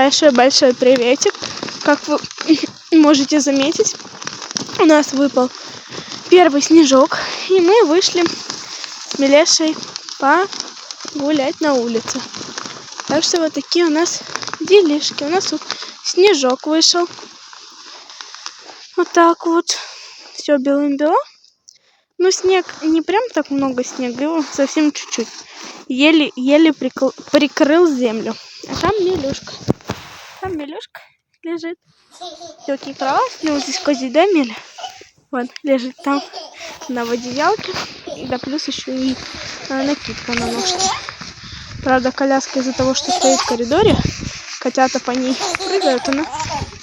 большой-большой приветик. Как вы можете заметить, у нас выпал первый снежок, и мы вышли с Милешей погулять на улице. Так что вот такие у нас делишки. У нас тут снежок вышел. Вот так вот. Все белым-бело. Ну, снег, не прям так много снега, его совсем чуть-чуть. Еле прикрыл землю. А там Милюшка. Там Милюшка лежит. Такие классные. Вот здесь козий домик. Вот, лежит там на одеялке. Да плюс еще и накидка на ножке. Правда, коляска из-за того, что стоит в коридоре, котята по ней прыгают, она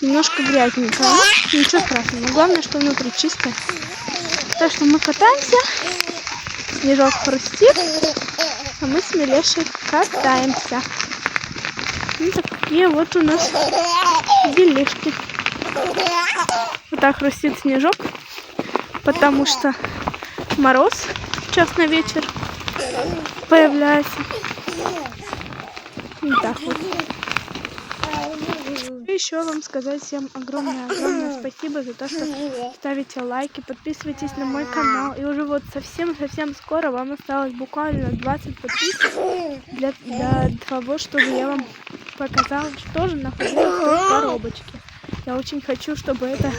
немножко грязненькая. Но ничего страшного. Главное, что внутри чистая. Так что мы катаемся. Снежок хрустит. А мы с Милешей катаемся. Ну, такие вот у нас делишки. Вот так хрустит снежок, потому что мороз в час на вечер появляется. Вот так вот. Еще вам сказать всем огромное спасибо за то, что ставите лайки, подписывайтесь на мой канал. И уже вот совсем скоро вам осталось буквально 20 подписок для того, чтобы я вам показала, что же находилось в коробочке. Я очень хочу, чтобы это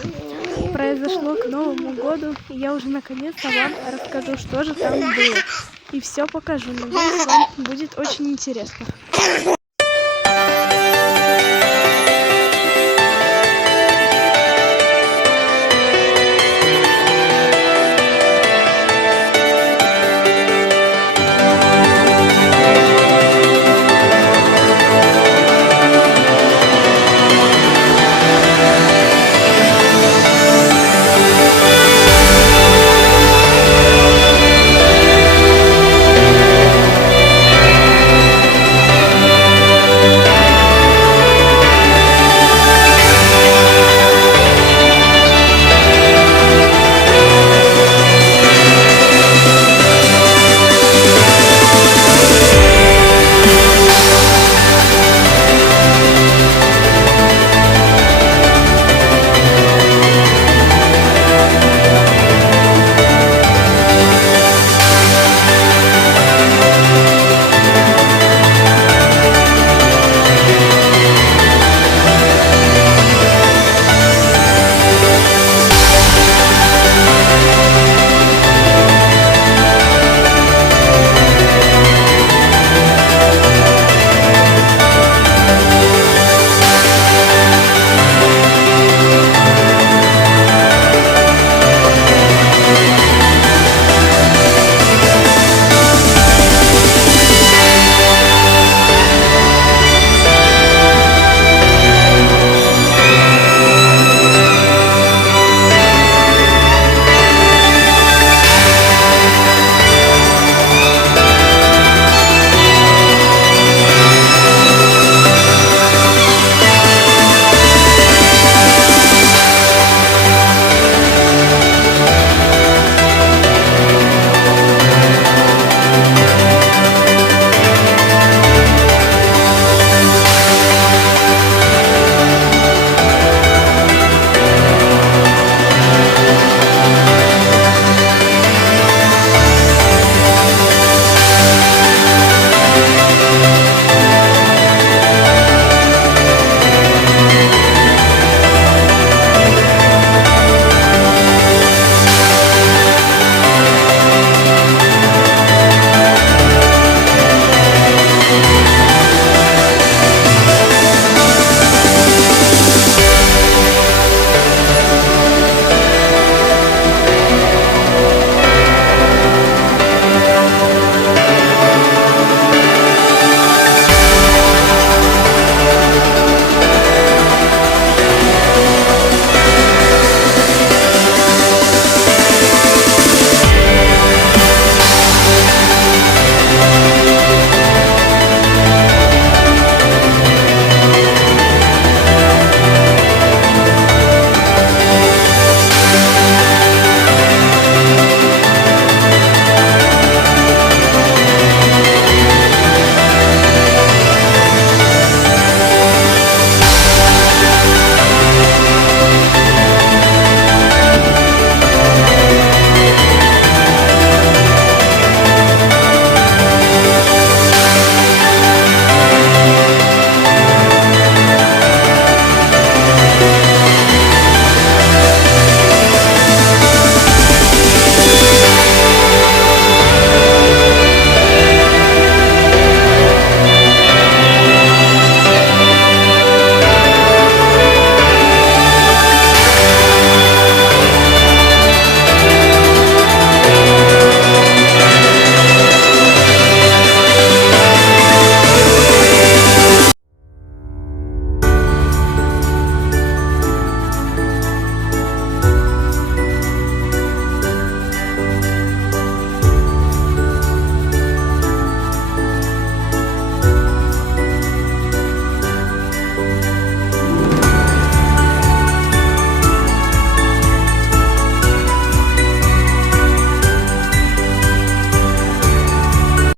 произошло к Новому году. И я уже наконец-то вам расскажу, что же там было. И все покажу. Надеюсь, вам будет очень интересно.